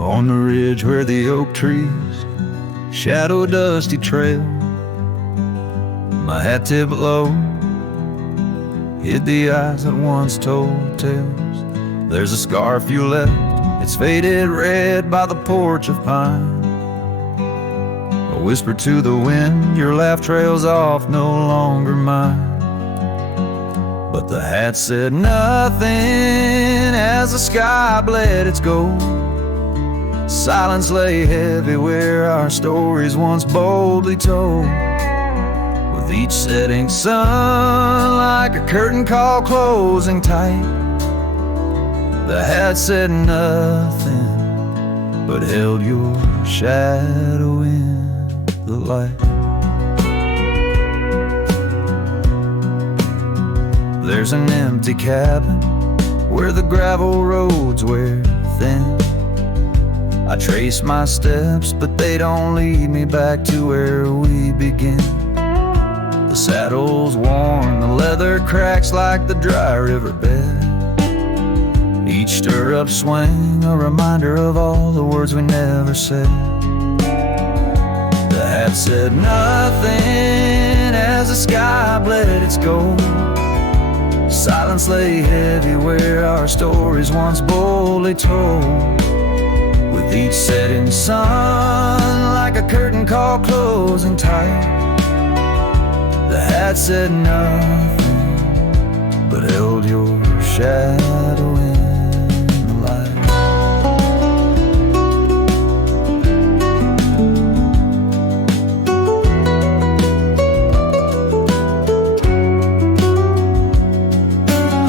On the ridge where the oak trees shadow a dusty trail, my hat tipped low hid the eyes that once told tales. There's a scarf you left, it's faded red by the porch of pine. I whisper to the wind, your laugh trails off, no longer mine. But the hat said nothing as the sky bled its gold. Silence lay heavy where our stories once boldly told. With each setting sun like a curtain call closing tight, the hat said nothing but held your shadow in the light. There's an empty cabin where the gravel roads wear thin. I trace my steps, but they don't lead me back to where we begin. The saddle's worn, the leather cracks like the dry riverbed. Each stirrup swing, a reminder of all the words we never said. The hat said nothing as the sky bled its gold. Silence lay heavy where our stories once boldly told. With each setting sun like a curtain call closing tight, the hat said nothing but held your shadow in the light.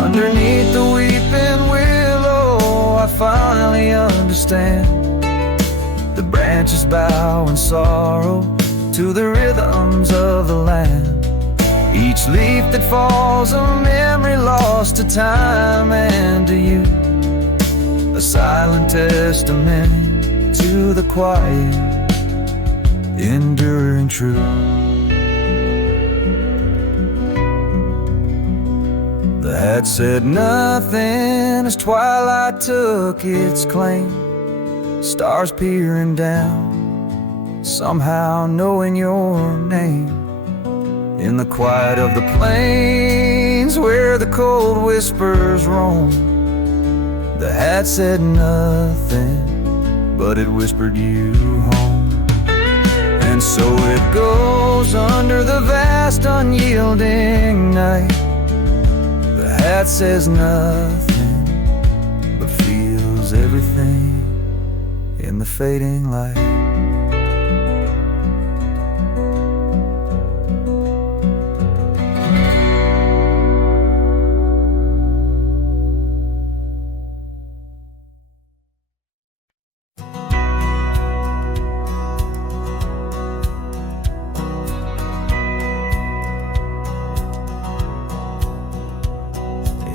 Underneath the weeping willow, I finally understand. The branches bow in sorrow to the rhythms of the land. Each leaf that falls, a memory lost to time and to you, a silent testament to the quiet, enduring truth. The hat said nothing as twilight took its claim. Stars peering down, somehow knowing your name. In the quiet of the plains where the cold whispers roam, the hat said nothing, but it whispered you home. And so it goes under the vast unyielding night. The hat says nothing, but feels everything in the fading light.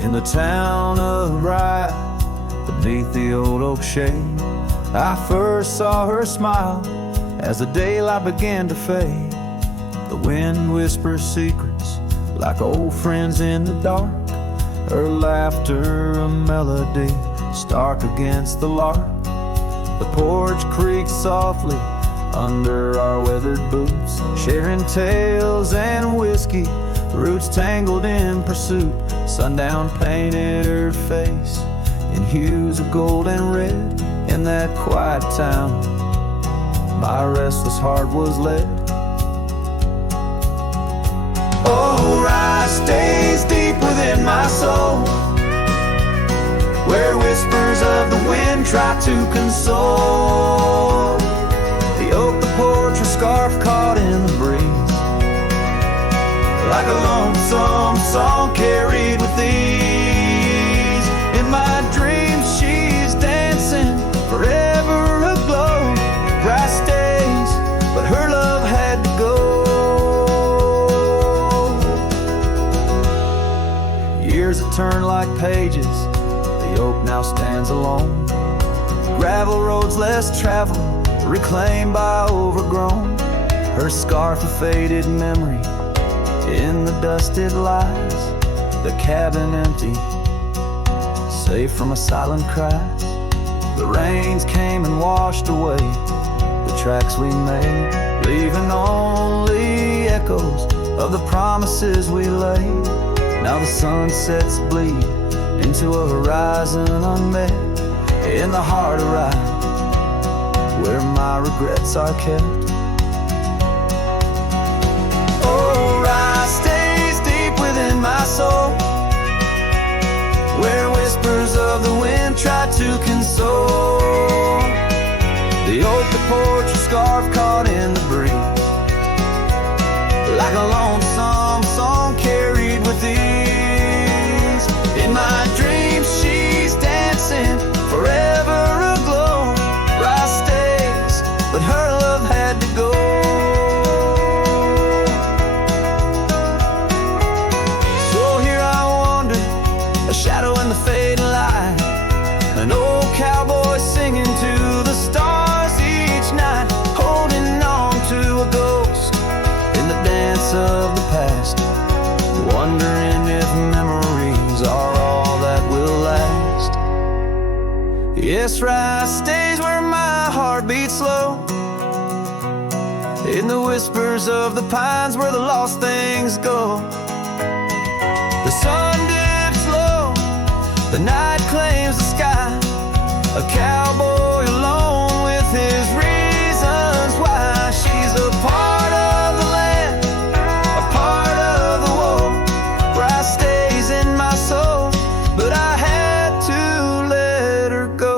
In the town of Bryan, beneath the old oak shade, I first saw her smile as the daylight began to fade. The wind whispers secrets like old friends in the dark. Her laughter a melody stark against the lark. The porch creaks softly under our weathered boots, sharing tales and whiskey, roots tangled in pursuit. Sundown painted her face in hues of gold and red. In that quiet town, my restless heart was led. Oh, rye stays deep within my soul, where whispers of the wind try to console. The oak, the porch, a scarf caught in the breeze, like a lonesome song carried with ease. In my dreams she's dancing, forever aglow. Bright stays, but her love had to go. Years that turn like pages, the oak now stands alone. Gravel roads less traveled, reclaimed by overgrown. Her scarf a faded memory in the dusted lies. The cabin empty, safe from a silent cry. The rains came and washed away the tracks we made, leaving only echoes of the promises we laid. Now the sunsets bleed into a horizon unmet, in the heart of Rye, where my regrets are kept. Oh, Rye stays deep within my soul, where whispers of the wind try to console the oak, the porch, a scarf caught in the breeze, like a lonesome song carried with ease. In my dreams she's dancing, forever aglow. Rye stays, but her love had to go. So here I wander, a shadow in the fading light, an old cowboy singing to the stars each night, holding on to a ghost in the dance of the past, wondering if memories are all that will last. Yes, Rye stays where my heart beats slow, in the whispers of the pines where the lost things go. The sun dips low, the night claims the sky, a cowboy alone with his reasons why. She's a part of the land, a part of the woe. Rye stays in my soul, but I had to let her go.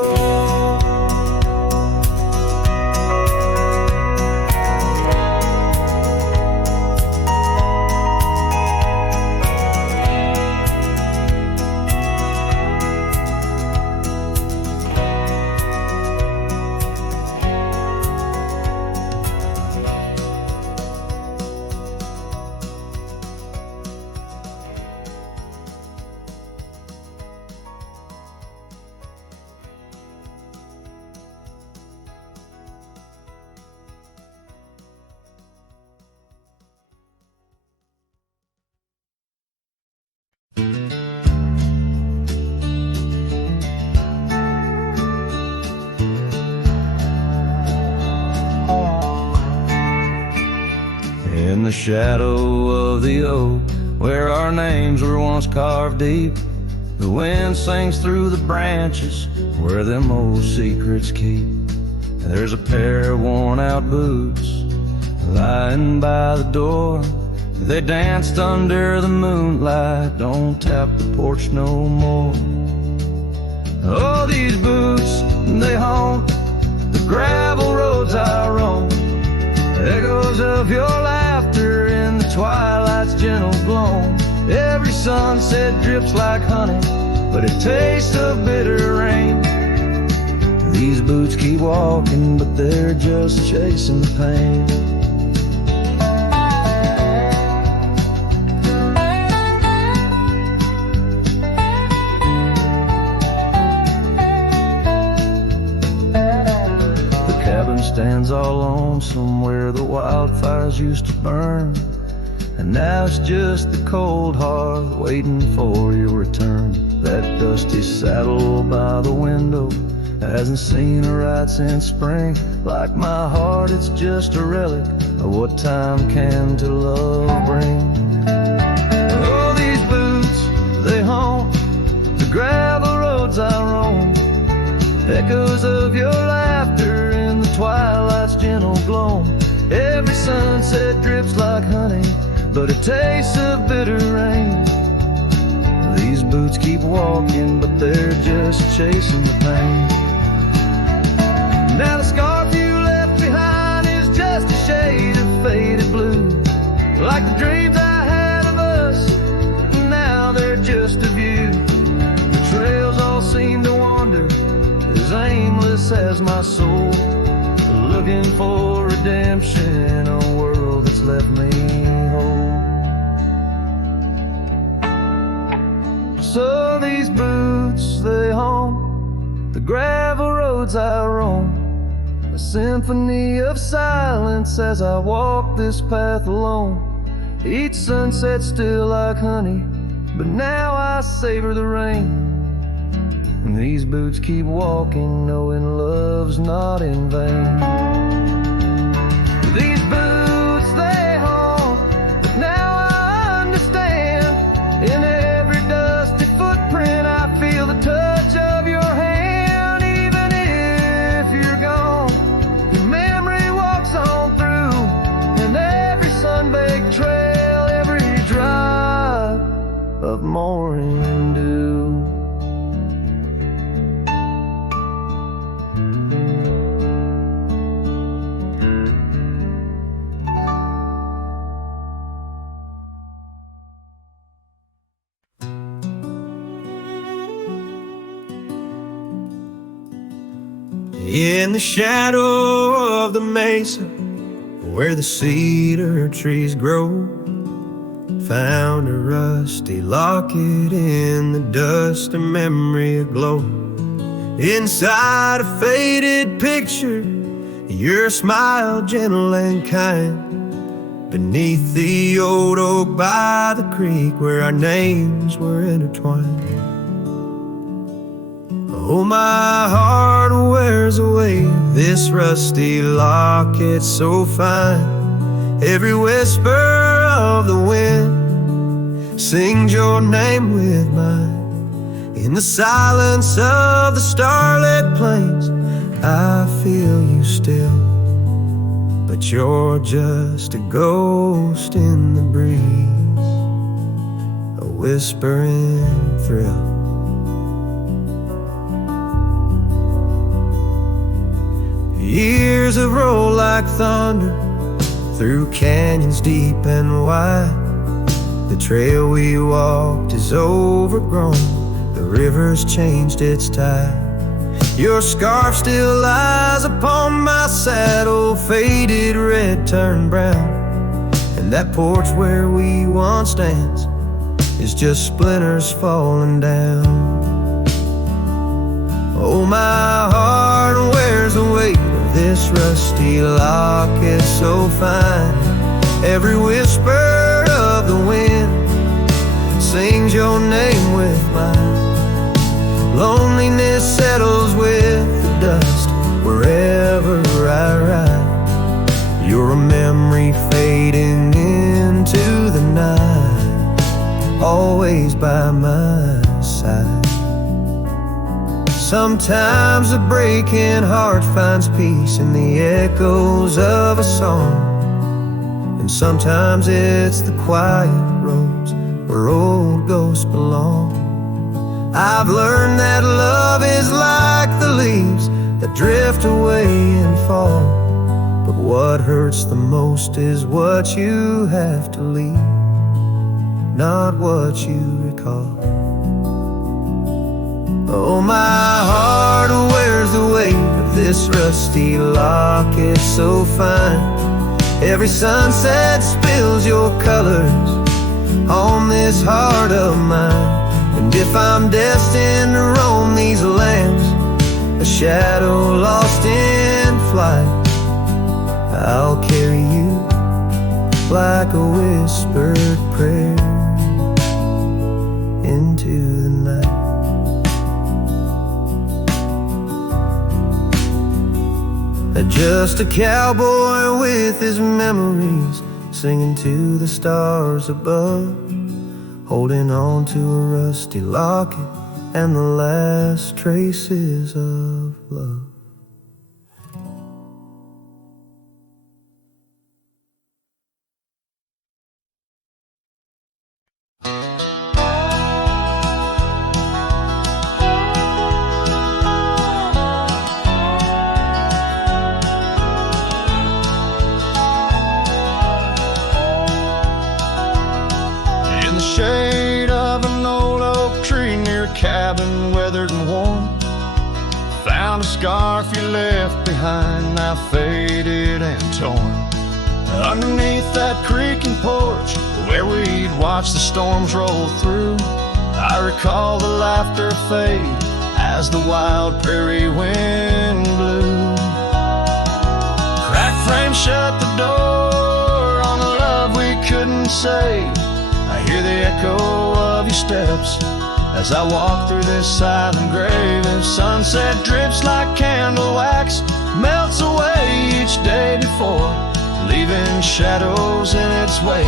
In the shadow of the oak, where our names were once carved deep, the wind sings through the branches where them old secrets keep. There's a pair of worn out boots lying by the door. They danced under the moonlight, don't tap the porch no more. Oh, these boots, they haunt the gravel roads I roam, echoes of your laughter in the twilight's gentle gloam. Every sunset drips like honey, but it tastes of bitter rain. These boots keep walking, but they're just chasing the pain. Stands all lonesome where the wildfires used to burn, and now it's just the cold hearth waiting for your return. That dusty saddle by the window hasn't seen a ride since spring. Like my heart, it's just a relic of what time can to love bring. Oh, these boots, they haunt the gravel roads I roam, echoes of your laughter in the twilight's gentle gloam. Every sunset drips like honey, but it tastes of bitter rain. These boots keep walking, but they're just chasing the pain. Now the scarf you left behind is just a shade of faded blue, like the dreams I had of us, now they're just of you. The trails all seem to wander, as aimless as my soul, looking for redemption in a world that's left me whole. So these boots, they haunt the gravel roads I roam, a symphony of silence as I walk this path alone. Each sunset still like honey, but now I savor the rain. And these boots keep walking, knowing love's not in vain. These boots, they haunt, but now I understand. In every dusty footprint, I feel the touch of your hand. Even if you're gone, your memory walks on through. And every sun-baked trail, every drop of morning dew. In the shadow of the mesa, where the cedar trees grow, found a rusty locket in the dust, a memory aglow. Inside a faded picture, your smile gentle and kind. Beneath the old oak by the creek, where our names were intertwined. Oh, my heart wears away this rusty locket so fine. Every whisper of the wind sings your name with mine. In the silence of the starlit plains, I feel you still, but you're just a ghost in the breeze, a whispering thrill. Years have rolled like thunder through canyons deep and wide. The trail we walked is overgrown, the river's changed its tide. Your scarf still lies upon my saddle, faded red turned brown. And that porch where we once danced is just splinters falling down. Oh, my heart wears the weight of this rusty locket so fine. Every whisper of the wind sings your name with mine. Loneliness settles with the dust wherever I ride. You're a memory fading into the night, always by my side. Sometimes a breaking heart finds peace in the echoes of a song, and sometimes it's the quiet roads where old ghosts belong. I've learned that love is like the leaves that drift away and fall, but what hurts the most is what you have to leave, not what you recall. Oh, my heart wears the weight of this rusty locket so fine. Every sunset spills your colors on this heart of mine. And if I'm destined to roam these lands, a shadow lost in flight, I'll carry you like a whispered prayer into the night. Just a cowboy with his memories, singing to the stars above, holding on to a rusty locket and the last traces of love. Shade of an old oak tree near a cabin, weathered and worn. Found a scarf you left behind, now faded and torn. Underneath that creaking porch where we'd watch the storms roll through, I recall the laughter fade as the wild prairie wind blew. Cracked frame shut the door on the love we couldn't say. I hear the echo of your steps as I walk through this silent grave. If sunset drips like candle wax, melts away each day before, leaving shadows in its wake,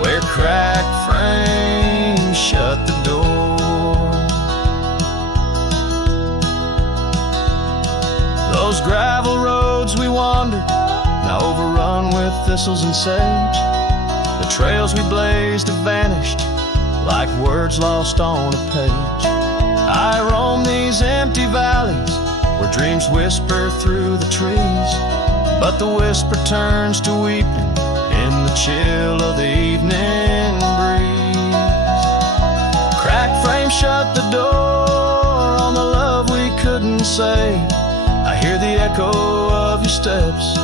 where cracked frames shut the door. Those gravel roads we wandered, now overrun with thistles and sage. The trails we blazed have vanished like words lost on a page. I roam these empty valleys where dreams whisper through the trees, but the whisper turns to weeping in the chill of the evening breeze. Cracked frame shut the door on the love we couldn't say. I hear the echo of your steps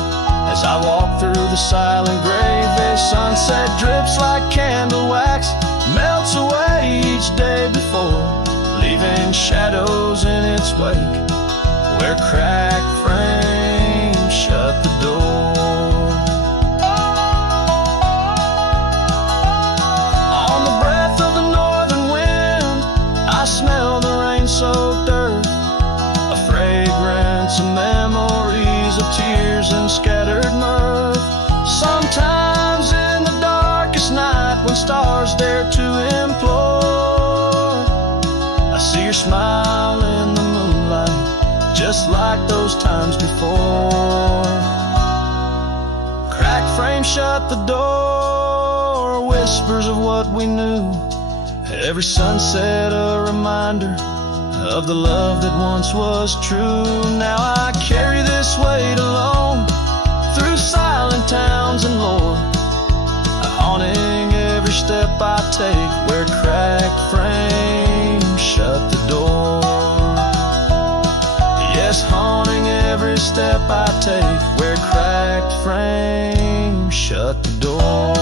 as I walk through the silent grave. A sunset drips like candle wax, melts away each day before, leaving shadows in its wake, where cracked frames shut the door. On the breath of the northern wind, I smell the rain-soaked earth, a fragrance of memories of tears and scattered mirth. Sometimes in the darkest night, when stars dare to implore, I see your smile in the moonlight, just like those times before. Cracked frame shut the door, whispers of what we knew. Every sunset a reminder of the love that once was true. Now I carry this weight alone through silent towns and lore, haunting every step I take, where cracked frames shut the door. Yes, haunting every step I take, where cracked frames shut the door.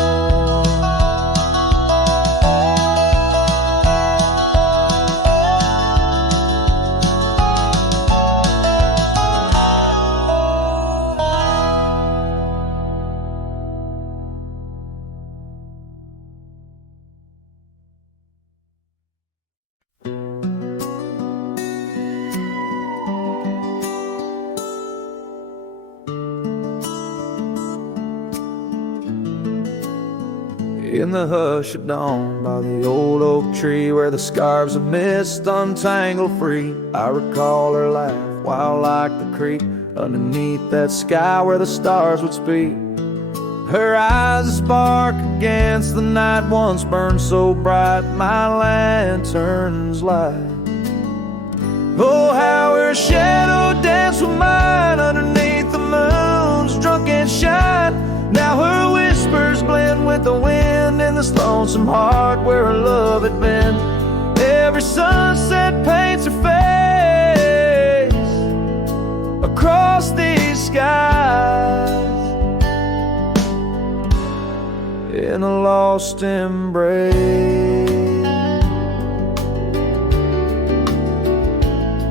In the hush of dawn, by the old oak tree, where the scarves of mist untangle free, I recall her laugh, wild like the creek, underneath that sky where the stars would speak. Her eyes a spark against the night, once burned so bright my lantern's light. Oh, how her shadow danced with mine underneath the moon's drunken shine. Now her whispers blend with the wind in this lonesome heart where her love had been. Every sunset paints her face across these skies in a lost embrace.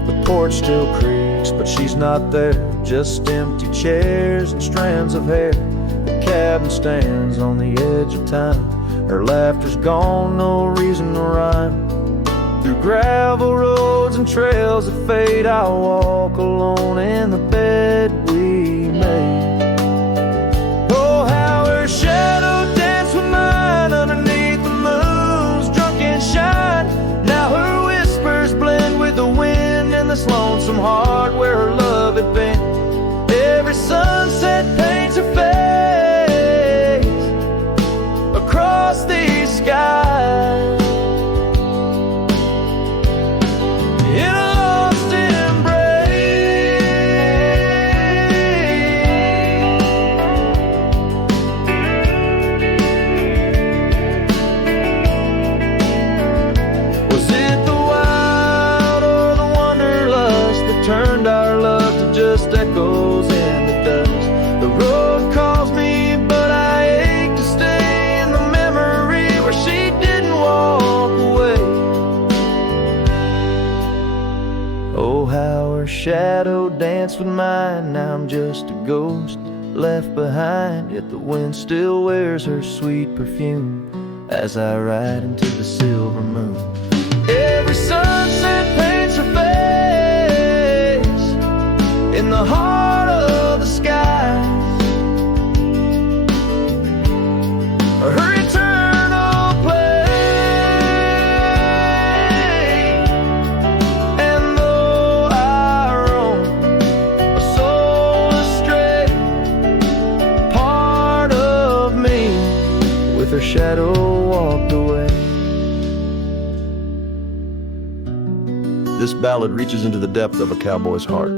The porch still creaks, but she's not there, just empty chairs and strands of hair. The cabin stands on the edge of time, her laughter's gone, no reason to rhyme. Through gravel roads and trails that fade, I'll walk alone in the bed we made. Oh, how her shadow danced with mine underneath the moon's drunken shine. Now her whispers blend with the wind in this lonesome heart where her love had been. Every sunset paints her face across these skies in a lost embrace. Was it the wild or the wanderlust that turned our love to just echoes in the dust? The road calls me, but I ache to stay in the memory where she didn't walk away. Oh, how her shadow danced with mine. Now I'm just a ghost left behind, yet the wind still wears her sweet perfume as I ride into the silver moon. Yeah. This ballad reaches into the depth of a cowboy's heart,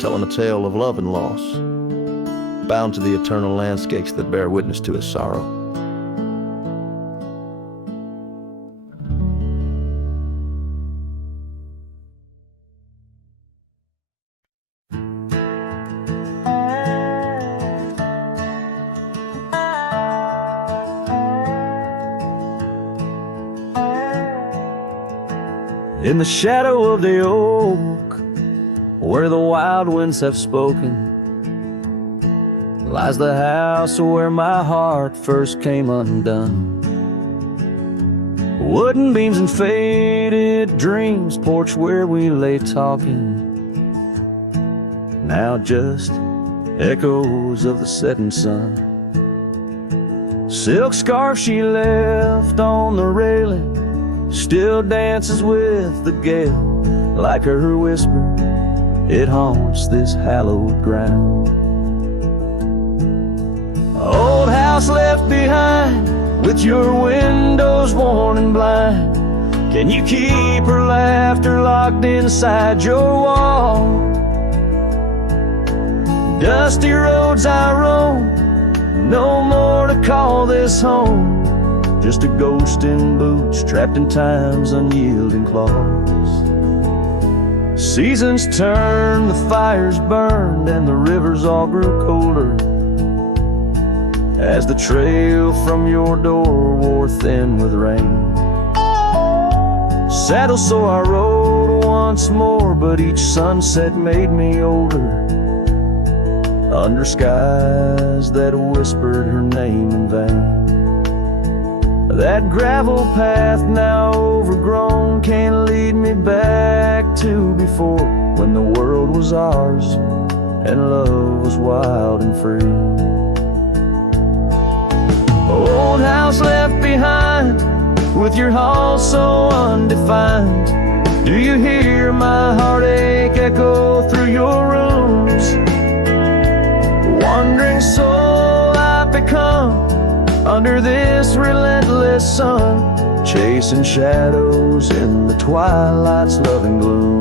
telling a tale of love and loss, bound to the eternal landscapes that bear witness to his sorrow. In the shadow of the oak, where the wild winds have spoken, lies the house where my heart first came undone. Wooden beams and faded dreams, porch where we lay talking, now just echoes of the setting sun. Silk scarf she left on the railing still dances with the gale, like her whisper, it haunts this hallowed ground. Old house left behind, with your windows worn and blind, can you keep her laughter locked inside your wall? Dusty roads I roam, no more to call this home, just a ghost in boots, trapped in time's unyielding claws. Seasons turned, the fires burned, and the rivers all grew colder, as the trail from your door wore thin with rain. Saddle so I rode once more, but each sunset made me older, under skies that whispered her name in vain. That gravel path now overgrown can't lead me back to before, when the world was ours and love was wild and free. Old house left behind, with your hall so undefined, do you hear my heartache echo through your rooms? Wandering soul I've become, under this relentless sun, chasing shadows in the twilight's loving gloom.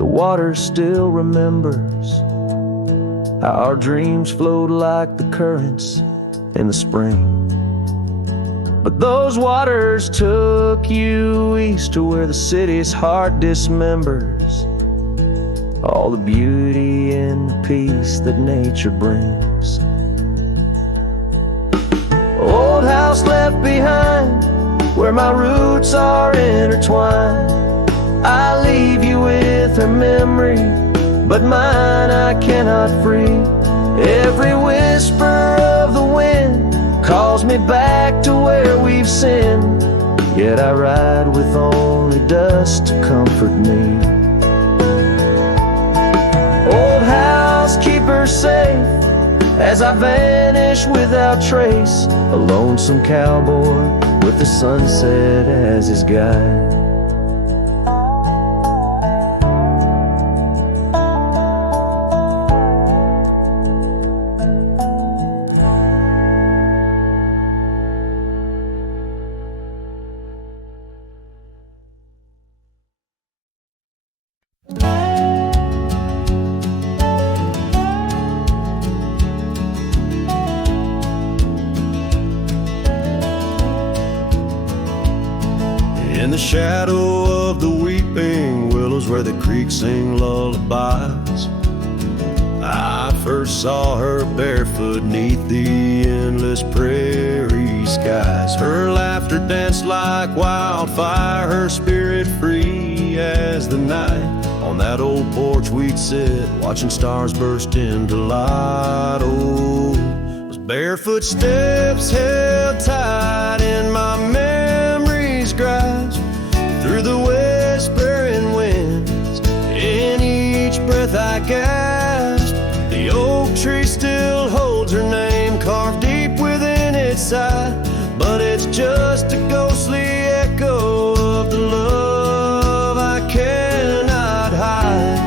Water still remembers how our dreams flowed like the currents in the spring. But those waters took you east to where the city's heart dismembers all the beauty and the peace that nature brings. Old house left behind, where my roots are intertwined, I leave you with her memory, but mine I cannot free. Every whisper of the wind calls me back to where we've sinned, yet I ride with only dust to comfort me. Old house, keep her safe as I vanish without trace, a lonesome cowboy with the sunset as his guide. In the shadow of the weeping willows where the creek sing lullabies, I first saw her barefoot neath the endless prairie skies. Her laughter danced like wildfire, her spirit free as the night. On that old porch we'd sit, watching stars burst into light. Oh, those barefoot steps held tight in my memory's grasp, through the whispering winds inside, but it's just a ghostly echo of the love I cannot hide.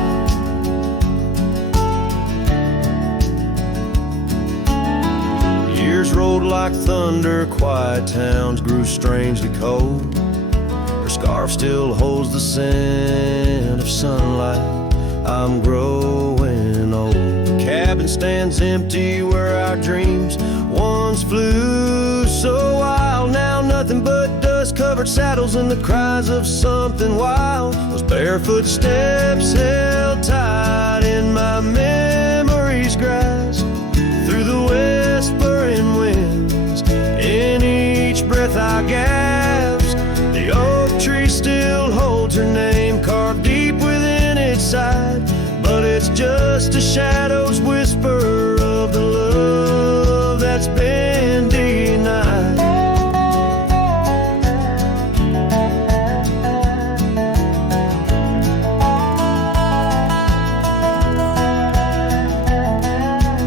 Years rolled like thunder, quiet towns grew strangely cold. Her scarf still holds the scent of sunlight. I'm growing old. The cabin stands empty where our dreams once flew so wild. Now nothing but dust-covered saddles and the cries of something wild. Those barefoot steps held tight in my memory's grasp. Through the whispering winds, in each breath I gasp, the oak tree still holds her name carved deep within its side. But it's just a shadow's whisper of the love that's been denied.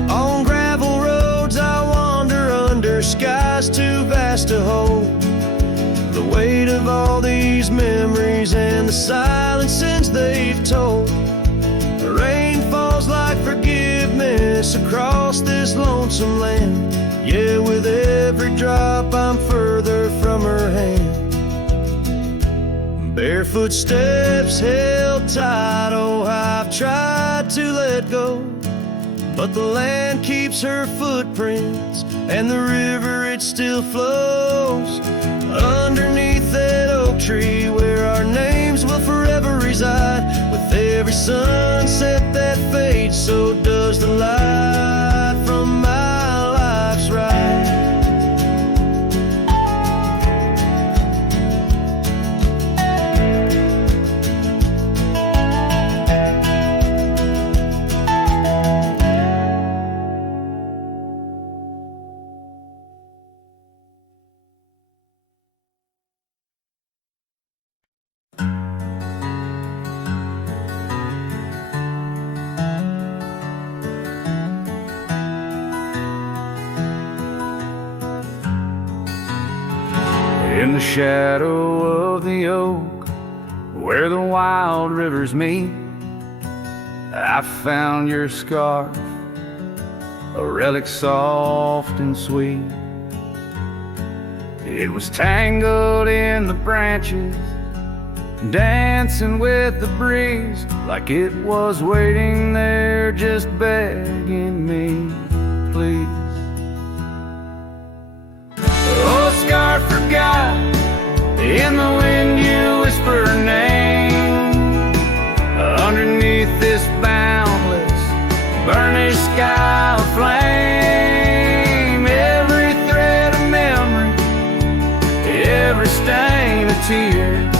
On gravel roads I wander under skies too vast to hold. The weight of all these memories and the silent sins they've told. The rain falls like forgiveness across this lonesome land. Yeah, with every drop I'm further from her hand. Barefoot steps held tight, oh I've tried to let go, but the land keeps her footprints and the river it still flows. Underneath that oak tree where our names will forever reside. With every sunset that fades, so does the light from my life's ride. In the shadow of the oak, where the wild rivers meet, I found your scarf, a relic soft and sweet. It was tangled in the branches, dancing with the breeze, like it was waiting there just begging me, please. Oh, scarf forgot, in the wind you whisper her name. Underneath this boundless, burnished sky of flame. Every thread of memory, every stain of tear,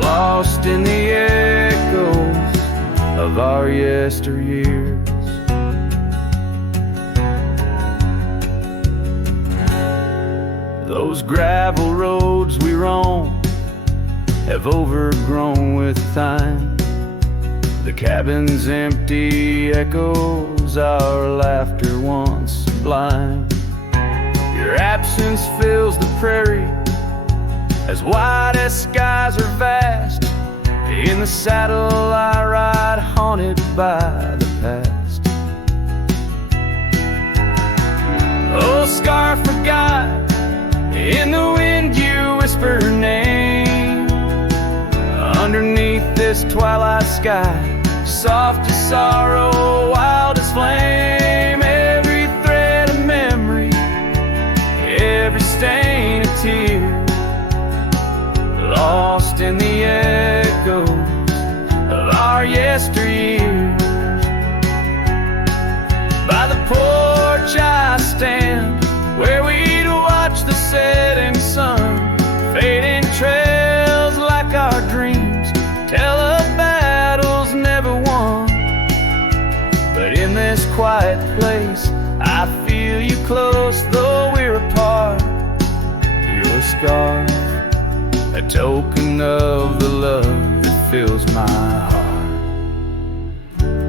lost in the echoes of our yesteryears. Those gravel roads we roam have overgrown with time. The cabin's empty echoes our laughter once sublime. Your absence fills the prairie, as wide as skies are vast. In the saddle I ride, haunted by the past. Oh, scarf forgot, in the wind you whisper her name. Underneath this twilight sky, soft as sorrow, wild as flame. Every thread of memory, every stain of tear, lost in the echoes of our yesteryears. By the porch I stand, where we'd watch the setting sun, fading trails like our dreams tell of battles never won. But in this quiet place I feel you close, though we're apart. Your scarf, a token of the love that fills my heart.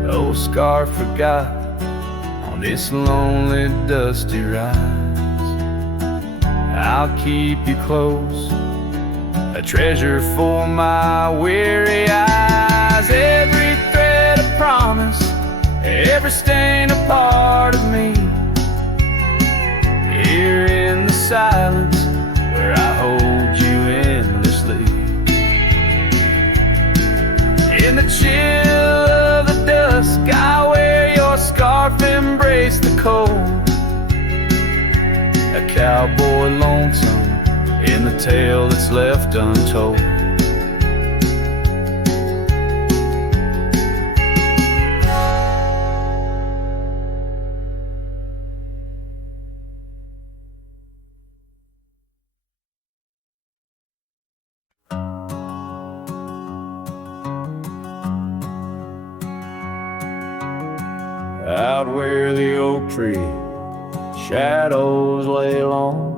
Oh, scarf forgot, on this lonely dusty ride, I'll keep you close, a treasure for my weary eyes. Every thread a promise, every stain a part of me. Here in the silence where I hold you endlessly. In the chill of the dusk, I wear your scarf, embrace the cold. A cowboy lonesome in the tale that's left untold. Out where the oak tree shadows lay long,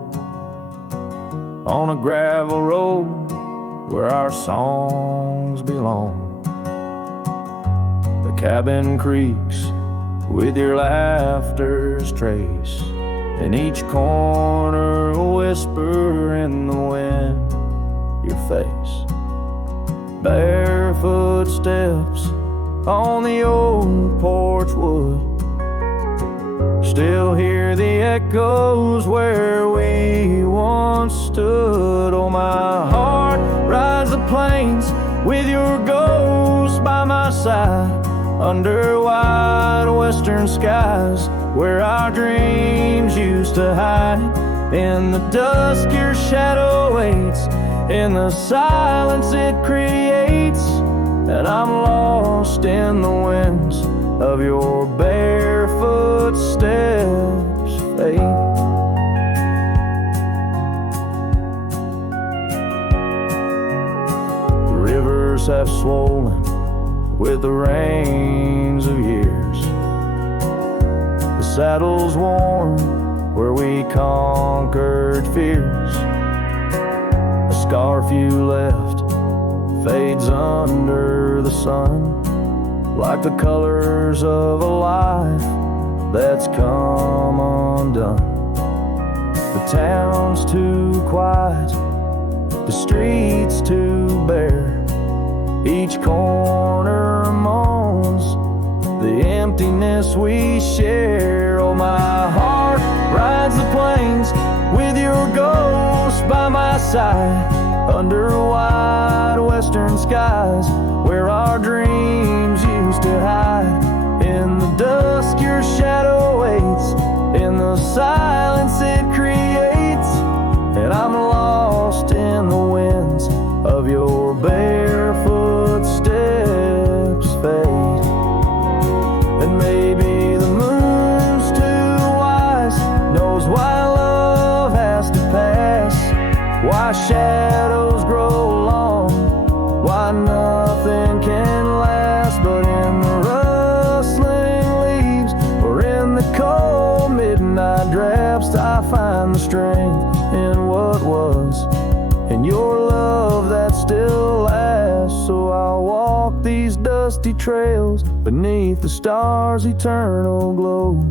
on a gravel road where our songs belong. The cabin creaks with your laughter's trace, in each corner a whisper in the wind, your face. Barefoot steps on the old porch wood, still hear the echoes where we once stood. Oh, my heart rides the plains with your ghost by my side, under wide western skies where our dreams used to hide. In the dusk your shadow waits, in the silence it creates, and I'm lost in the winds of your barefoot steps, fate. Rivers have swollen with the rains of years, the saddle's worn where we conquered fears. The scarf you left fades under the sun, like the colors of a life that's come undone. The town's too quiet, the streets too bare, each corner moans the emptiness we share. Oh, my heart rides the plains with your ghost by my side, under wide western skies where our dreams used to hide. In the dusk your shadow waits, in the silence it creates, and I'm lost in the winds of your barefoot steps, fate. And maybe the moon's too wise, knows why love has to pass, why shadows grow long, why nothing can last. But in the rustling leaves or in the cold midnight drafts, I find the strength in what was, in your love that still lasts. So I'll walk these dusty trails beneath the stars' eternal glow,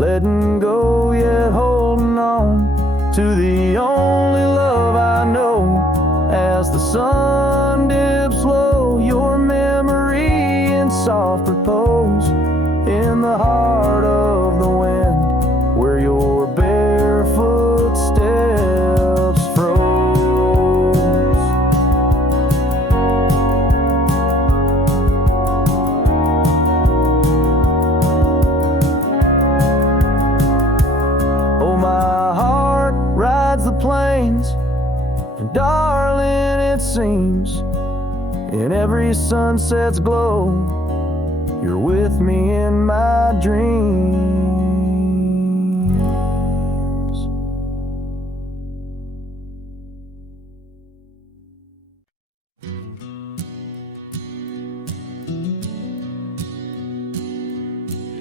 letting go yet holding on to the only love I know. As the sun dips low, your memory in soft repose, in the heart of the wind where your barefoot steps froze. Oh, my heart rides the plains, and darling, it seems in every sunset's glow, you're with me in my dreams.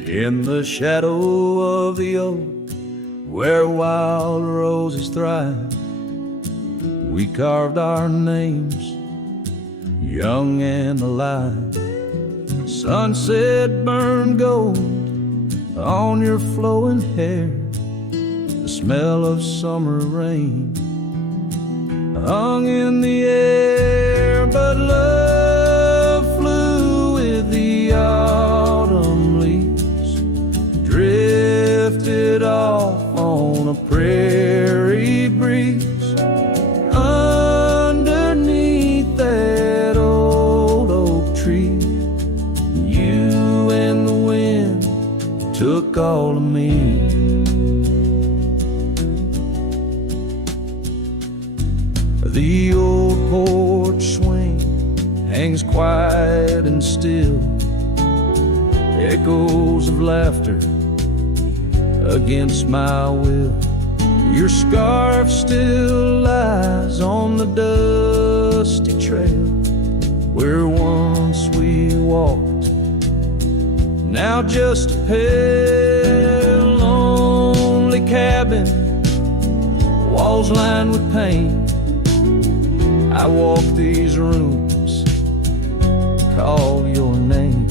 In the shadow of the oak, where wild roses thrive, we carved our names, young and alive. Sunset burned gold on your flowing hair, the smell of summer rain hung in the air, but love flew with the autumn leaves, drifted off on a prairie breeze. Underneath that old oak tree, you and the wind took all of me. The old porch swing hangs quiet and still, echoes of laughter against my will. Your scarf still lies on the dusty trail where once we walked, now just a pale, lonely cabin, walls lined with paint. I walk these rooms, call your name.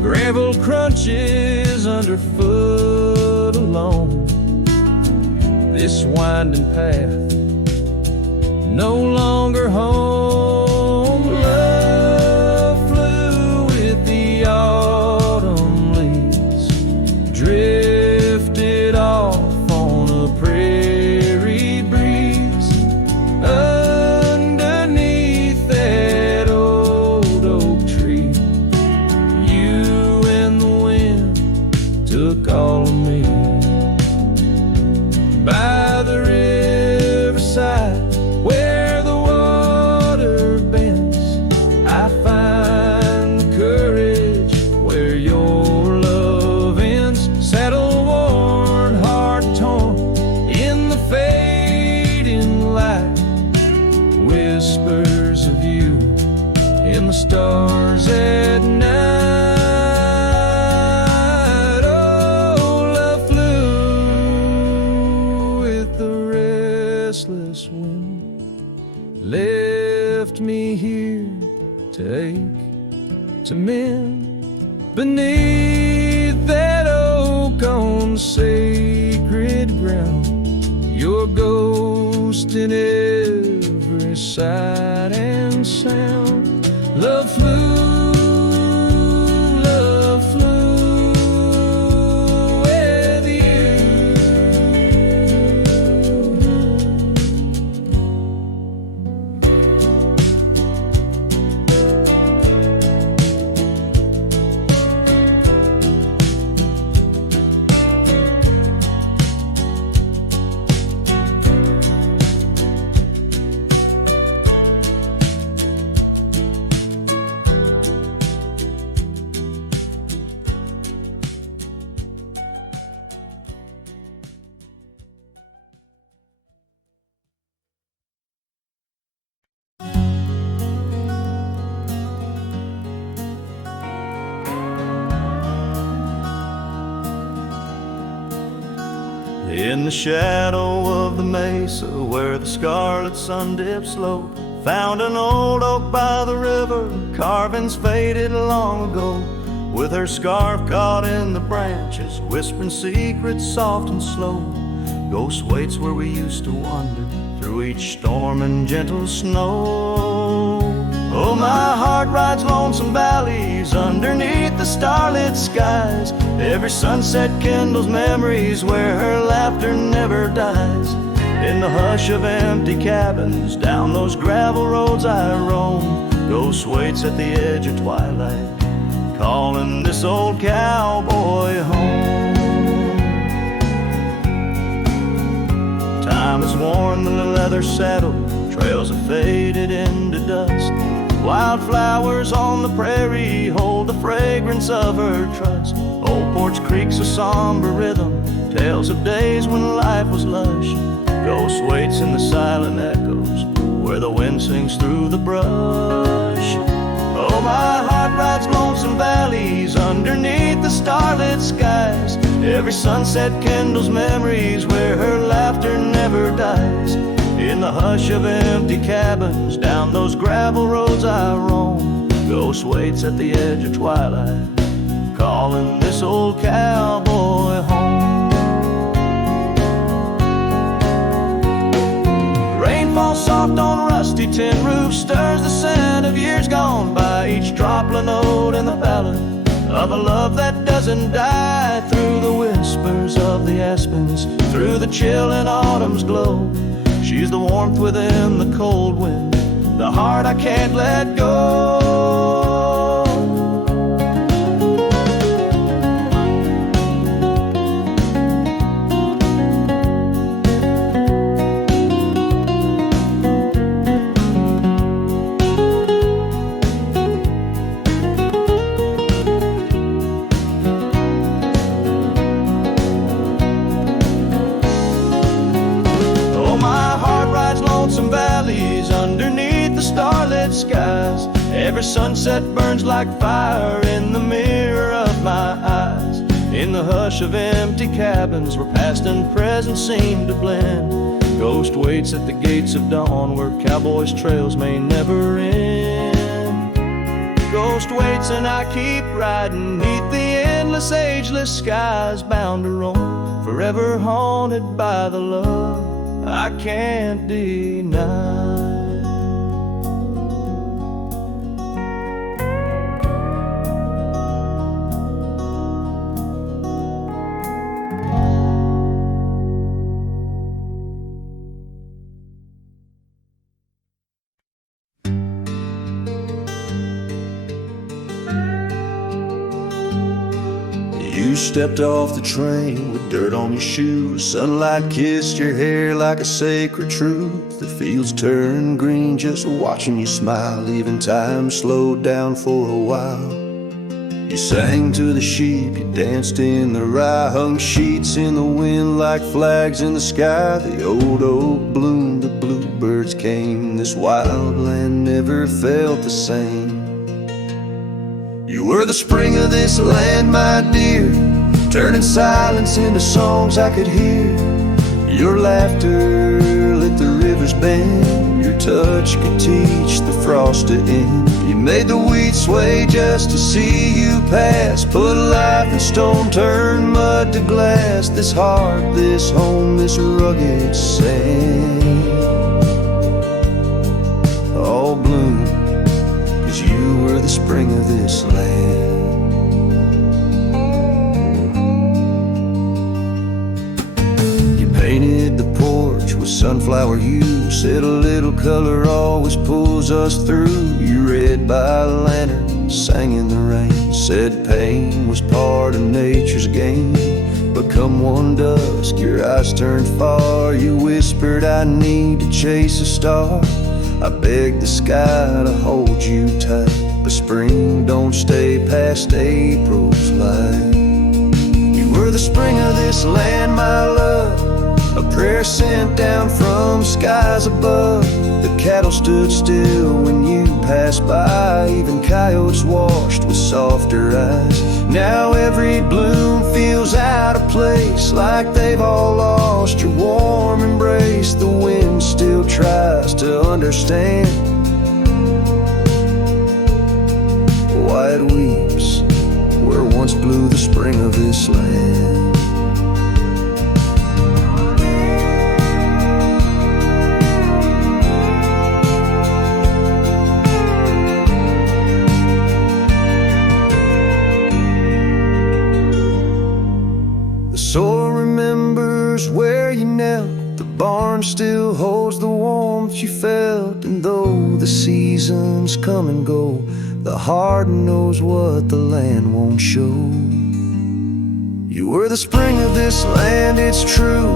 Gravel crunches underfoot alone. This winding path, no longer home. Love flew with the autumn leaves, drifted off on a prairie breeze. Underneath that old oak tree, you and the wind took all of me. By the riverside where the water bends, I find the courage where your love ends. Saddle worn, heart torn in the fading light, whispers of you in the stars at night. Wind left me here to ache, to mend beneath that oak on sacred ground. Your ghost in every sight and sound. Love flew with you. In the shadow of the mesa where the scarlet sun dips low, found an old oak by the river, carvings faded long ago. With her scarf caught in the branches, whispering secrets soft and slow. Ghost waits where we used to wander through each storm and gentle snow. Oh, my heart rides lonesome valleys underneath the starlit skies. Every sunset kindles memories where her laughter never dies. In the hush of empty cabins, down those gravel roads I roam. Ghost waits at the edge of twilight, calling this old cowboy home. Time has worn the leather saddle, trails have faded into dust. Wildflowers on the prairie hold the fragrance of her trust. Old Porch Creek's a somber rhythm, tales of days when life was lush. Ghost waits in the silent echoes where the wind sings through the brush. Oh, my heart rides lonesome valleys underneath the starlit skies. Every sunset kindles memories where her laughter never dies. In the hush of empty cabins, down those gravel roads I roam. Ghost waits at the edge of twilight, calling this old cowboy home. soft on rusty tin roofs stirs the scent of years gone by. Each droplet note in the ballad of a love that doesn't die. Through the whispers of the aspens, through the chill in autumn's glow, she's the warmth within the cold wind, the heart I can't let go. Lonesome valleys underneath the starlit skies. Every sunset burns like fire in the mirror of my eyes. In the hush of empty cabins where past and present seem to blend, ghost waits at the gates of dawn where cowboys' trails may never end. Ghost waits and I keep riding neath the endless ageless skies, bound to roam, forever haunted by the love I can't deny. You stepped off the train with dirt on your shoes. Sunlight kissed your hair like a sacred truth. The fields turned green just watching you smile. Even time slowed down for a while. You sang to the sheep, you danced in the rye. Hung sheets in the wind like flags in the sky. The old oak bloomed, the bluebirds came. This wild land never felt the same. You were the spring of this land, my dear, turning silence into songs I could hear. Your laughter lit the river's bend. Your touch could teach the frost to end. You made the wheat sway just to see you pass. Put life in stone, turn mud to glass. This heart, this home, this rugged sand, all bloom 'cause you were the spring of this land. You painted the porch with sunflower hue. Said a little color always pulls us through. You read by a lantern, sang in the rain. Said pain was part of nature's game. But come one dusk, your eyes turned far. You whispered, I need to chase a star. I begged the sky to hold you tight, but spring don't stay past April's light. You were the spring of this land, my love, a prayer sent down from skies above. The cattle stood still when you passed by, even coyotes washed with softer eyes. Now every bloom feels out of place, like they've all lost your warm embrace. The wind still tries to understand why it weeps where once blew the spring of this land. Soil remembers where you knelt. The barn still holds the warmth you felt. And though the seasons come and go, the heart knows what the land won't show. You were the spring of this land, it's true,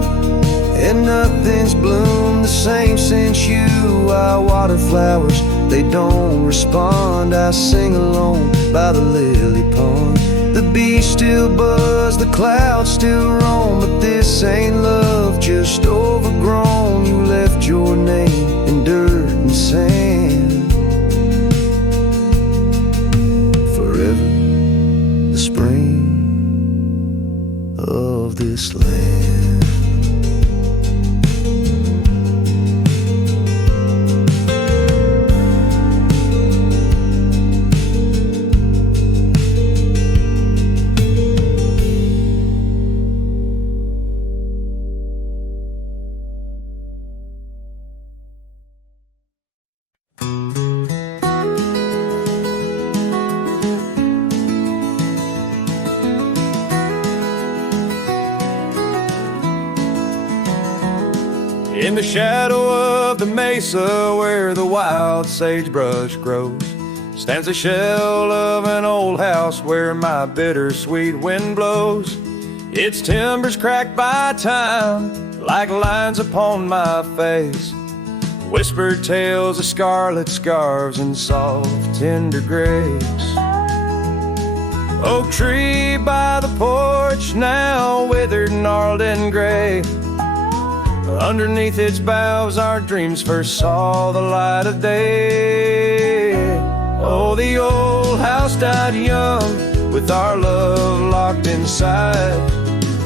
and nothing's bloomed the same since you. I water flowers, they don't respond. I sing alone by the lily pond. The bees still buzz, the clouds still roam, but this ain't love, just overgrown. You left your name in dirt and sand. Forever the spring of this land. In the shadow of the mesa where the wild sagebrush grows stands the shell of an old house where my bittersweet wind blows. Its timbers cracked by time like lines upon my face, whispered tales of scarlet scarves and soft tender grapes. Oak tree by the porch, now withered, gnarled and gray. Underneath its boughs our dreams first saw the light of day. Oh, the old house died young with our love locked inside.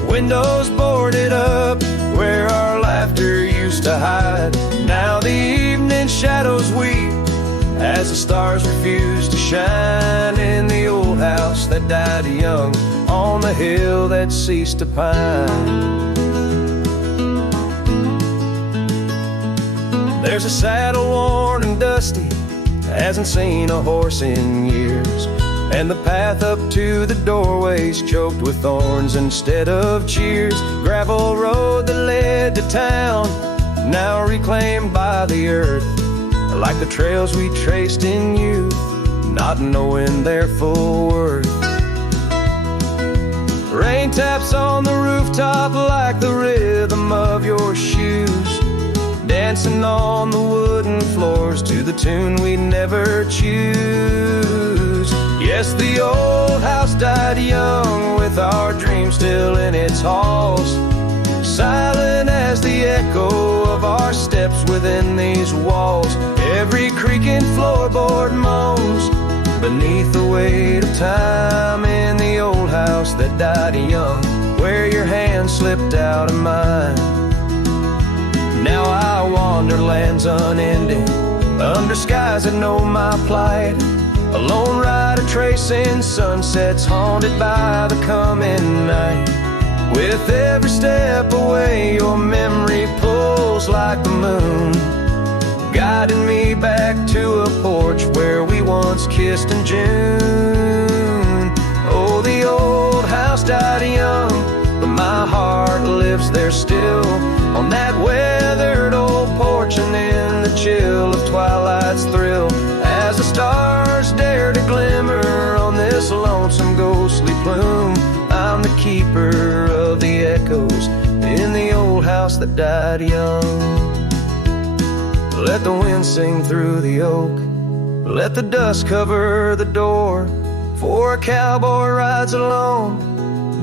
Windows boarded up where our laughter used to hide. Now the evening shadows weep as the stars refuse to shine in the old house that died young on the hill that ceased to pine. There's a saddle worn and dusty, hasn't seen a horse in years, and the path up to the doorway's choked with thorns instead of cheers. Gravel road that led to town, now reclaimed by the earth, like the trails we traced in youth, not knowing their full worth. Rain taps on the rooftop like the rhythm of your shoes, dancing on the wooden floors to the tune we never choose. Yes, the old house died young with our dreams still in its halls, silent as the echo of our steps within these walls. Every creaking floorboard moans beneath the weight of time in the old house that died young, where your hand slipped out of mine. Now I wander lands unending, under skies that know my plight, a lone rider tracing sunsets haunted by the coming night. With every step away your memory pulls like the moon, guiding me back to a porch where we once kissed in June. Oh, the old house died young, but my heart lives there still, on that weathered old porch and in the chill of twilight's thrill, as the stars dare to glimmer on this lonesome ghostly plume. I'm the keeper of the echoes in the old house that died young. Let the wind sing through the oak, let the dust cover the door, for a cowboy rides alone,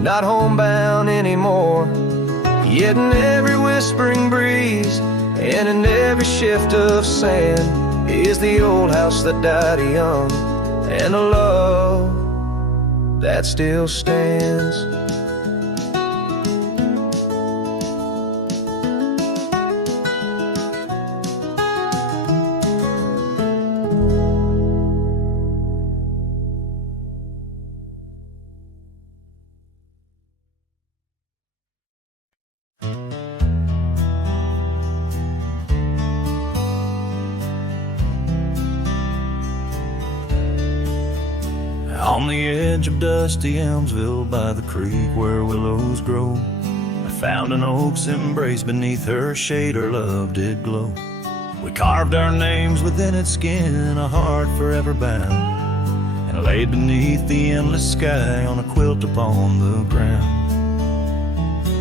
not homebound anymore. Yet in every whispering breeze and in every shift of sand is the old house that died young, and a love that still stands. On the edge of dusty Elmsville by the creek where willows grow, I found an oak's embrace, beneath her shade her love did glow. We carved our names within its skin, a heart forever bound, and laid beneath the endless sky on a quilt upon the ground.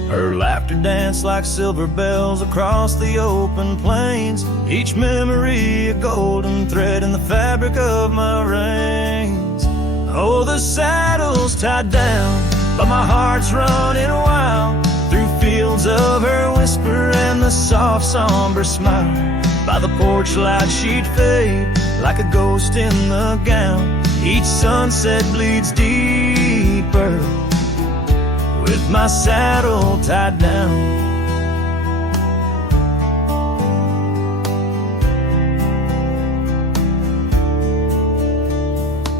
Her laughter danced like silver bells across the open plains, each memory a golden thread in the fabric of my reins. Oh, the saddle's tied down, but my heart's running wild through fields of her whisper and the soft somber smile. By the porch light she'd fade like a ghost in the gown. Each sunset bleeds deeper with my saddle tied down.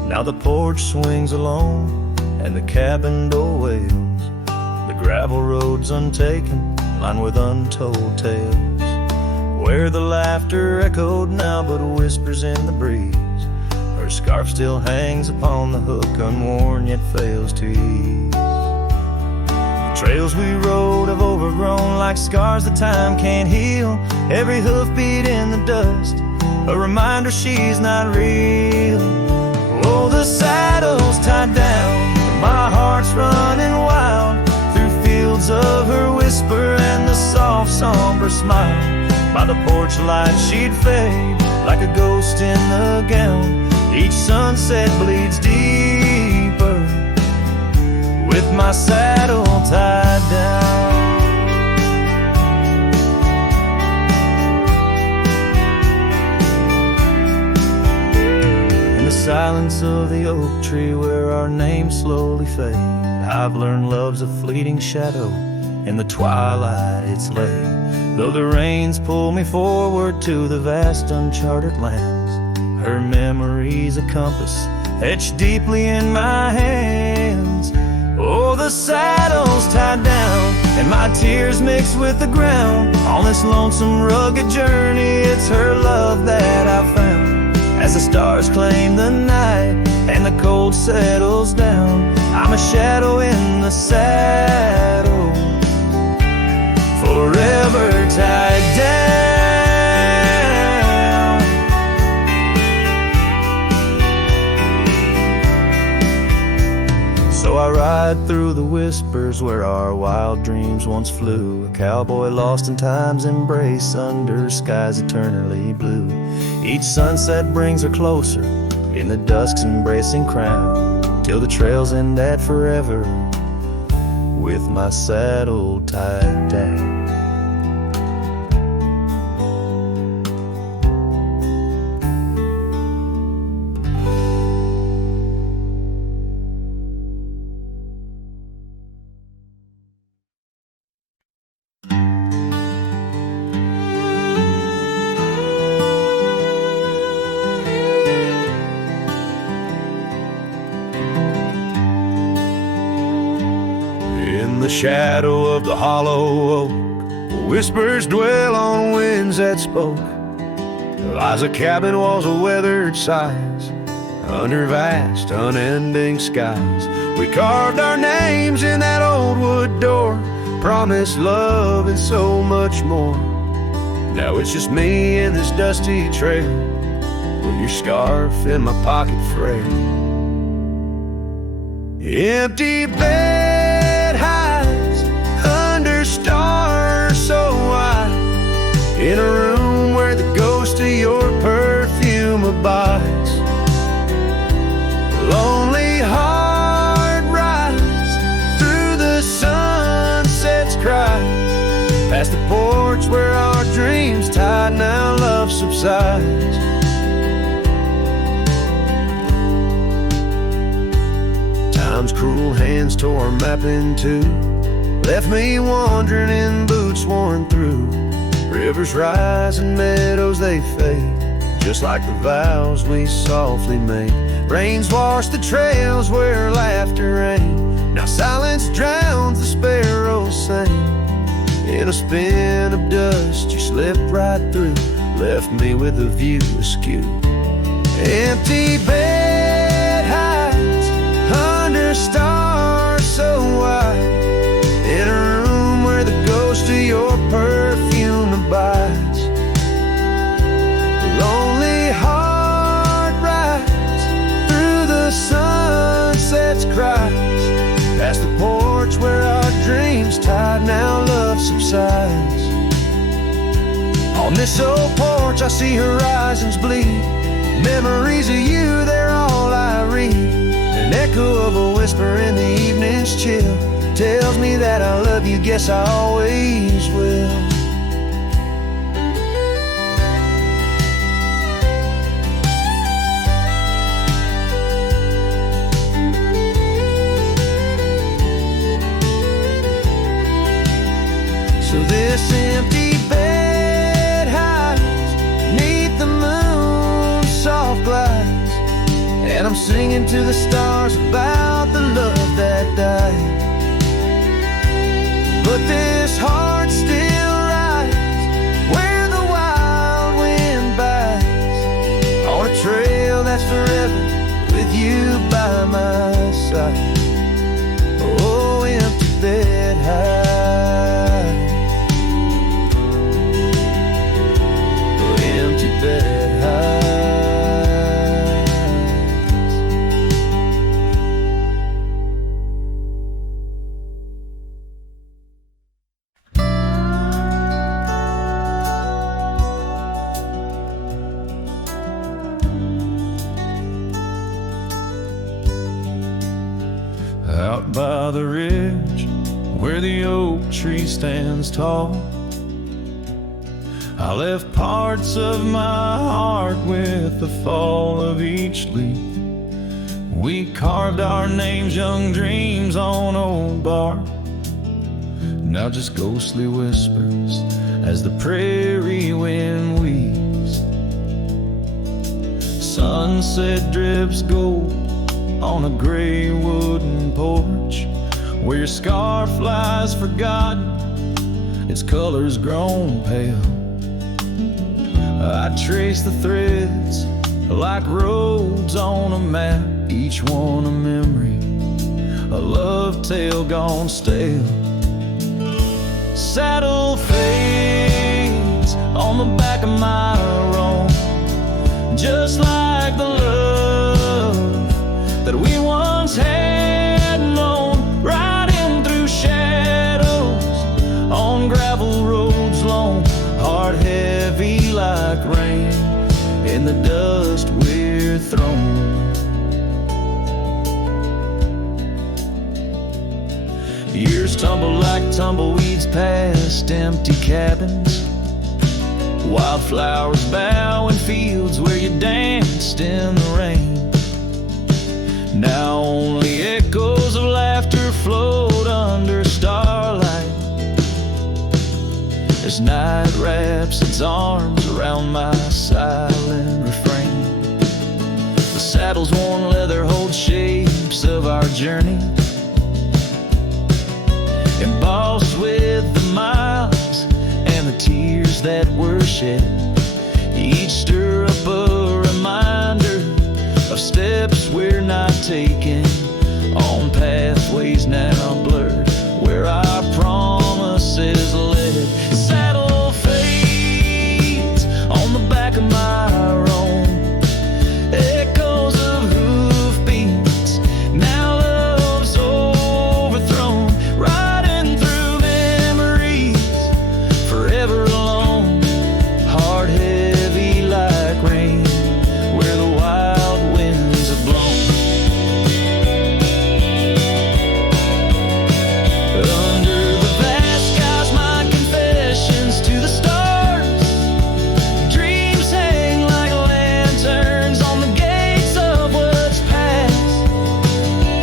Now the porch swings alone and the cabin door wails, the gravel road's untaken, lined with untold tales, where the laughter echoed now but whispers in the breeze. Her scarf still hangs upon the hook, unworn yet fails to ease. Trails we rode have overgrown like scars that time can't heal. Every hoofbeat in the dust, a reminder she's not real. Oh, the saddle's tied down, my heart's running wild through fields of her whisper and the soft somber smile. By the porch light she'd fade like a ghost in the gown. Each sunset bleeds deeper with my saddle tied down. In the silence of the oak tree where our names slowly fade, I've learned love's a fleeting shadow. In the twilight it's late, though the rains pull me forward to the vast uncharted lands. Her memory's a compass etched deeply in my hands. Oh, the saddle's tied down and my tears mix with the ground. On this lonesome rugged journey, it's her love that I found. As the stars claim the night and the cold settles down, I'm a shadow in the saddle, forever tied down. So I ride through the whispers where our wild dreams once flew, a cowboy lost in time's embrace under skies eternally blue. Each sunset brings her closer in the dusk's embracing crown, till the trails end at forever with my saddle tied down. In the shadow of the hollow oak, whispers dwell on winds that spoke. Lies a cabin, walls of weathered sighs, under vast, unending skies. We carved our names in that old wood door, promised love and so much more. Now it's just me and this dusty trail, with your scarf in my pocket frail. Empty bed hides under stars so wide, in a room where the ghost of your perfume abides. Lonely heart rides through the sunset's cry, past the porch where our dreams tied, now love subsides. Time's cruel hands tore a map in two, left me wandering in boots worn through. Rivers rise and meadows they fade, just like the vows we softly made. Rains wash the trails where laughter rained, now silence drowns the sparrows sing. In a spin of dust you slipped right through, left me with a view askew. Empty bed hides under stars so wide, in a room where the ghost of your perfume abides. Lonely heart rides through the sunset's cries, past the porch where our dreams tied, now love subsides. On this old porch I see horizons bleed, memories of you, they're all I read. An echo of a whisper in the evening's chill tells me that I love you, guess I always will. So this empty bed hides neath the moon's soft glass, and I'm singing to the stars about the love that died. But this heart still rides where the wild wind bites, on a trail that's forever with you by my side. Oh, empty bed Out by the ridge where the oak tree stands tall, I left parts of my heart with the fall of each leaf. We carved our names, young dreams on old bark. Now just ghostly whispers as the prairie wind weaves. Sunset drips gold on a gray wooden porch, where your scarf lies forgotten, its colors grown pale. I trace the threads like roads on a map, each one a memory, a love tale gone stale. Saddle fades on the back of my roan, just like the love that we once had known, riding through shadows on gravel roads long, heart heavy like rain in the dust we're thrown. Years tumble like tumbleweeds past empty cabins, wildflowers bow in fields where you danced in the rain. Now only echoes of laughter float under starlight as night wraps its arms around my silent refrain. The saddle's worn leather holds shapes of our journey, embossed with the miles and the tears that were shed. Each stir up a reminder of steps we're not taking, on pathways now blurred where our promises led. Saddle fades on the back of my roan, echoes of hoofbeats, now love's overthrown, riding through memories, forever alone, heart heavy like rain where the wild winds have blown. Under the vast skies, my confessions to the stars, dreams hang like lanterns on the gates of what's past.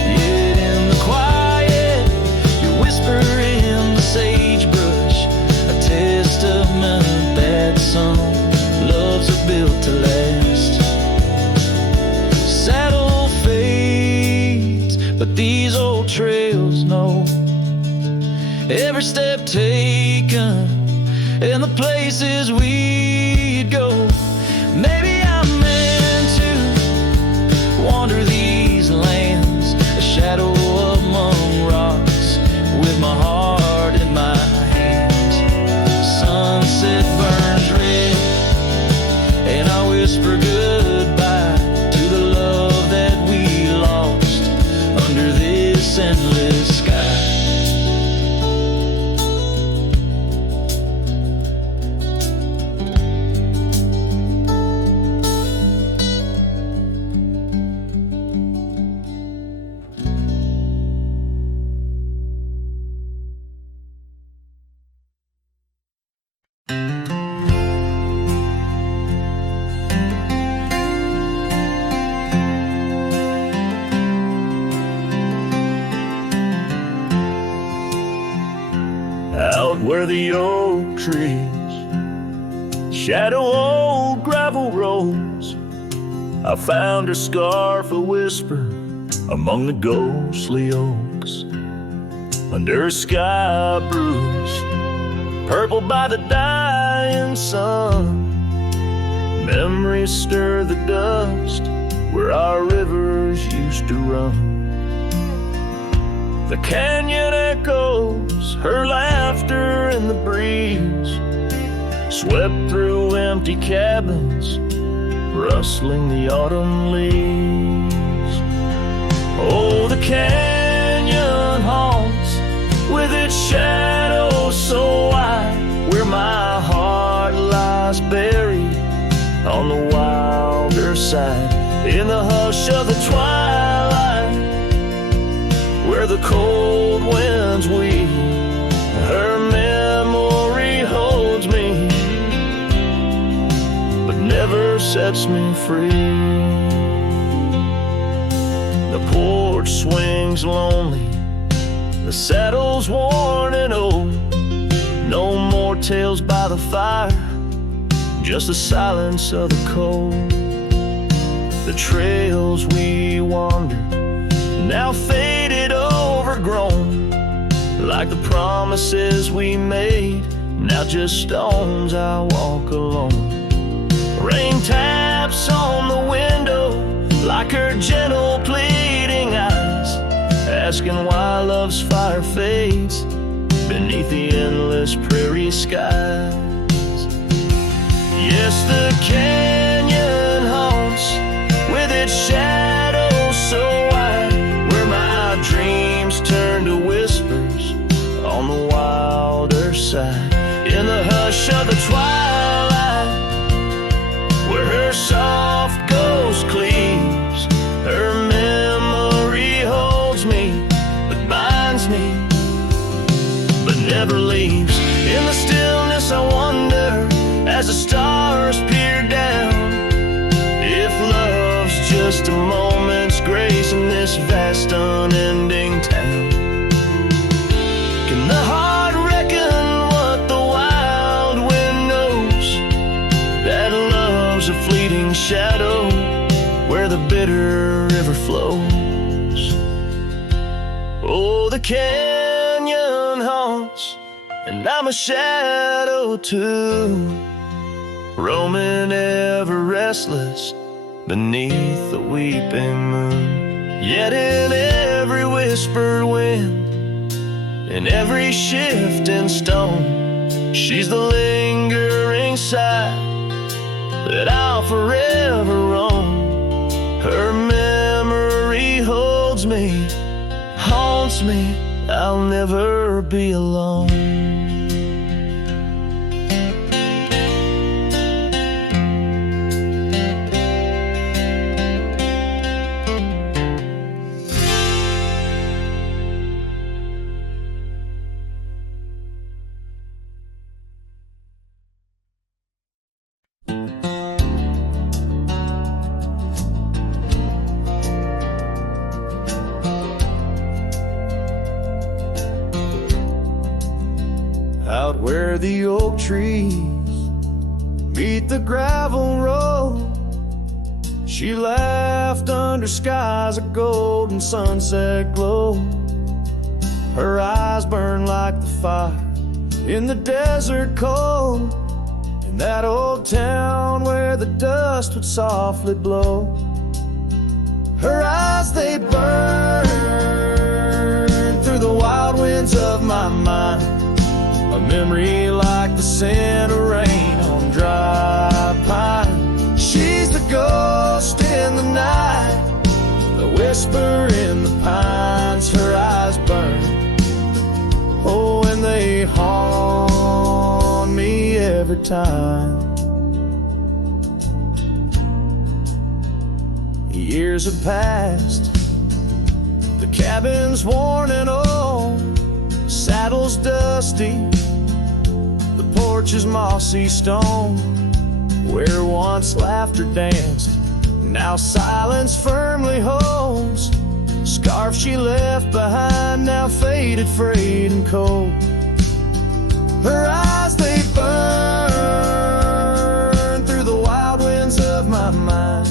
Yet in the quiet, you whisper in the sagebrush, a testament that some loves are built to last. Saddle fades, but these old trails know every step taken and the places we'd go. Maybe I'm meant to wander these lands, a shadow among rocks, with my heart in my hands. Sunset burns red, and I whisper goodbye to the love that we lost under this endless sky. Out where the oak trees shadow old gravel roads, I found her scarf a whisper among the ghostly oaks. Under a sky bruised purple by the dying sun, memories stir the dust where our rivers used to run. The canyon echoes her laughter in the breeze, swept through empty cabins, rustling the autumn leaves. Oh, the canyon haunts with its shadow so wide, where my heart lies buried on the wilder side, in the hush of the twilight, where where the cold winds weep. Her memory holds me, but never sets me free. The porch swings lonely, the saddle's worn and old. No more tales by the fire, just the silence of the cold. The trails we wandered, now faded, overgrown, like the promises we made, now just stones I walk alone. Rain taps on the window like her gentle pleading eyes, asking why love's fire fades beneath the endless prairie skies. Yes, the canyon haunts with its shadows so wide, where my dreams turn to whispers on the wilder side. In the hush of the twilight, where her soft ghost cleaves, her memory holds me, but binds me, but never leaves. In the stillness I wonder, as the stars peer down, if love's just a moment's grace in this vast unending town. Can the heart reckon what the wild wind knows, that love's a fleeting shadow where the bitter river flows? Oh, the canyon haunts, and I'm a shadow too, roaming ever restless beneath the weeping moon. Yet in every whispered wind, in every shifting stone, she's the lingering sigh that I'll forever roam. Her memory holds me, haunts me, I'll never be alone. Out where the oak trees meet the gravel road, she laughed under skies of golden sunset glow. Her eyes burned like the fire in the desert cold, in that old town where the dust would softly blow. Her eyes, they burn through the wild winds of my mind, a memory like the scent of rain on dry pine. She's the ghost in the night, the whisper in the pines. Her eyes burn, oh, and they haunt me every time. Years have passed, the cabin's worn and old, saddle's dusty, the porch is mossy stone, where once laughter danced, now silence firmly holds. Scarf she left behind, now faded, frayed and cold. Her eyes, they burn through the wild winds of my mind,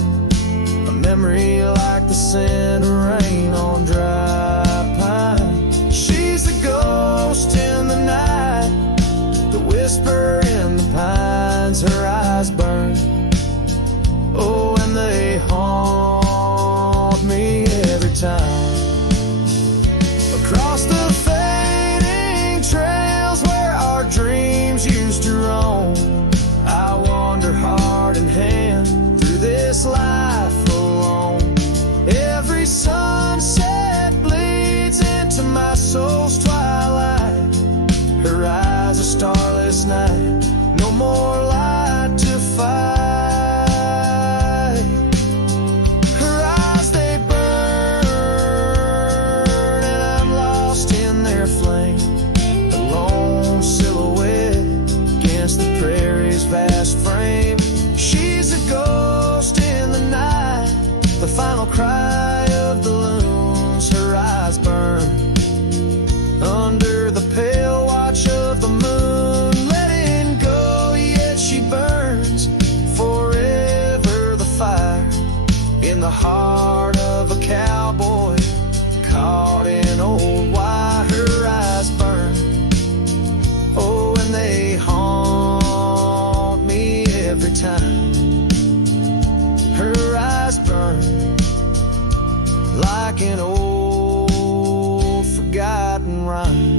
a memory like the scent of rain on dry pine. She's the ghost in the night, the whisper in the pines. Her eyes burn, oh, and they haunt me every time. Across the fading trails where our dreams used to roam, I wander heart in hand through this life alone. Every sunset bleeds into my soul's twilight. Her eyes, a starless night, no more light to fight. Her eyes, they burn cry of the loons, her eyes burn under the pale watch of the moon. Letting go, yet she burns forever. The fire in the heart of a cowboy caught in old wire. Her eyes burn, oh, and they haunt me every time. Her eyes burn like an old forgotten rhyme.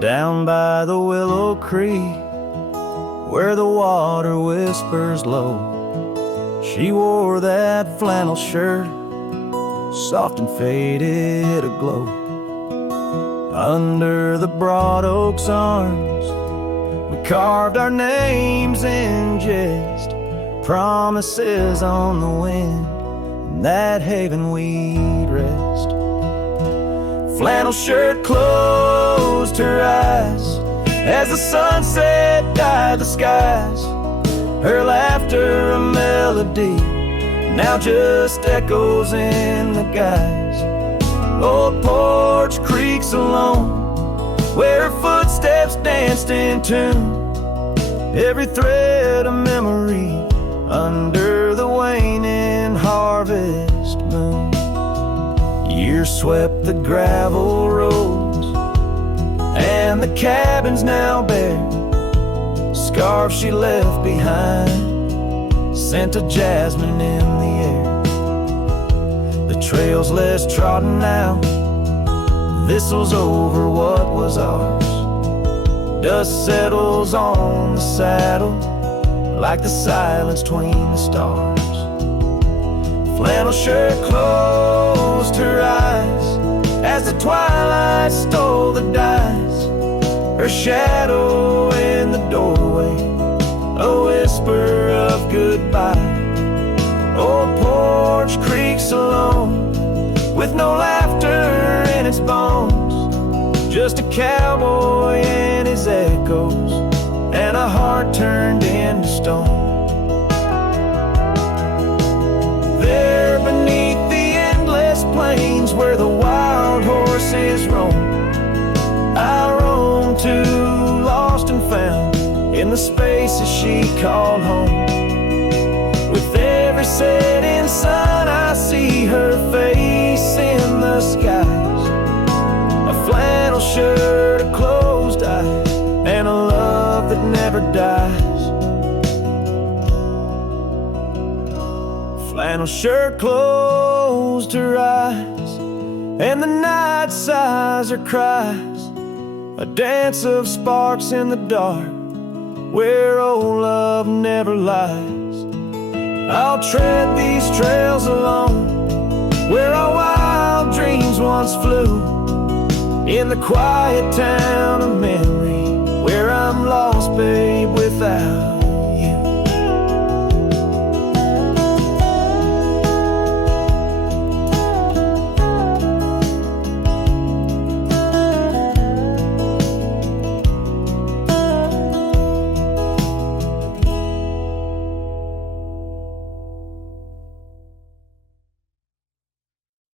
Down by the willow creek, where the water whispers low, she wore that flannel shirt, soft and faded aglow. Under the broad oak's arms, we carved our names in jest, promises on the wind, in that haven we'd rest. Flannel shirt closed her eyes as the sunset dyed the skies. Her laughter a melody, now just echoes in the guise. Old porch creaks alone, where her footsteps danced in tune. Every thread a memory under the waning harvest moon. Years swept the gravel roads, and the cabin's now bare. Scarf she left behind, scent of jasmine in the air. The trail's less trodden now, thistle's over what was ours. Dust settles on the saddle like the silence between the stars. Flannel shirt closed her eyes as the twilight stole the dice. Her shadow in the doorway, a whisper of goodbye. Old porch creaks alone, with no laughter in its bones. Just a cowboy and his echoes, and a heart turned into stone. There beneath the endless plains where the wild horses roam, I roam too, lost and found in the spaces she called home. With every setting sun I see her face in the skies. A flannel shirt, a closed eye, and a love that never dies. Flannel shirt closed her eyes, and the night sighs her cries. A dance of sparks in the dark, where old love never lies. I'll tread these trails alone, where our wild dreams once flew. In the quiet town of memory, where I'm lost, babe, without